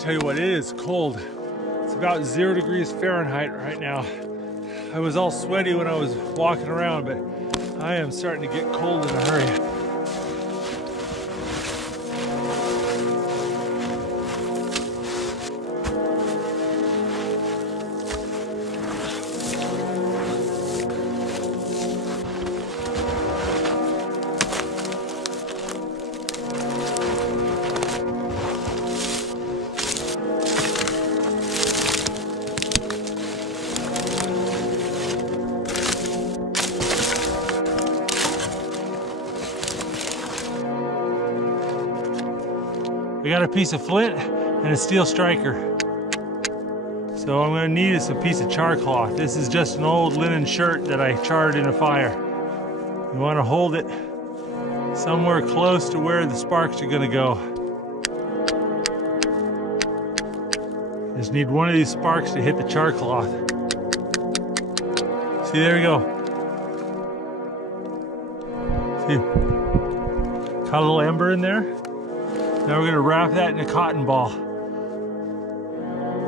tell you what, it is cold. It's about 0 degrees Fahrenheit right now. I was all sweaty when I was walking around, but I am starting to get cold in a hurry. We got a piece of flint and a steel striker. So I'm gonna need is a piece of char cloth. This is just an old linen shirt that I charred in a fire. You wanna hold it somewhere close to where the sparks are gonna go. Just need one of these sparks to hit the char cloth. See, there we go. See, caught a little ember in there. Now we're gonna wrap that in a cotton ball.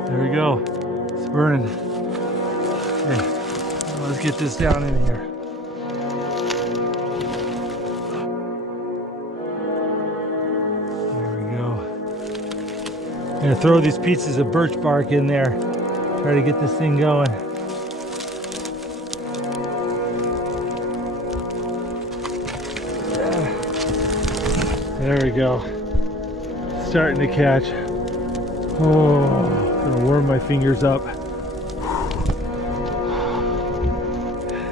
There we go. It's burning. Okay, let's get this down in here. There we go. I'm gonna throw these pieces of birch bark in there. Try to get this thing going. There we go. Starting to catch. Oh, gonna warm my fingers up.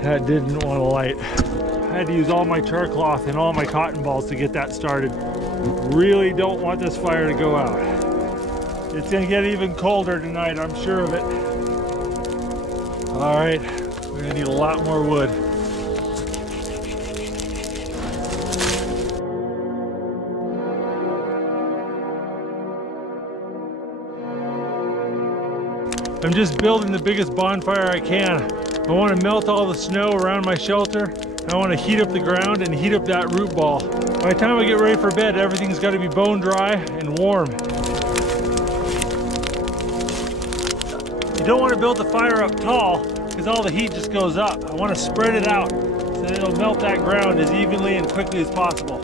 That didn't want to light. I had to use all my char cloth and all my cotton balls to get that started. Really don't want this fire to go out. It's gonna get even colder tonight, I'm sure of it. All right, we're gonna need a lot more wood. I'm just building the biggest bonfire I can. I want to melt all the snow around my shelter. I want to heat up the ground and heat up that root ball. By the time I get ready for bed, everything's got to be bone dry and warm. You don't want to build the fire up tall because all the heat just goes up. I want to spread it out so that it'll melt that ground as evenly and quickly as possible.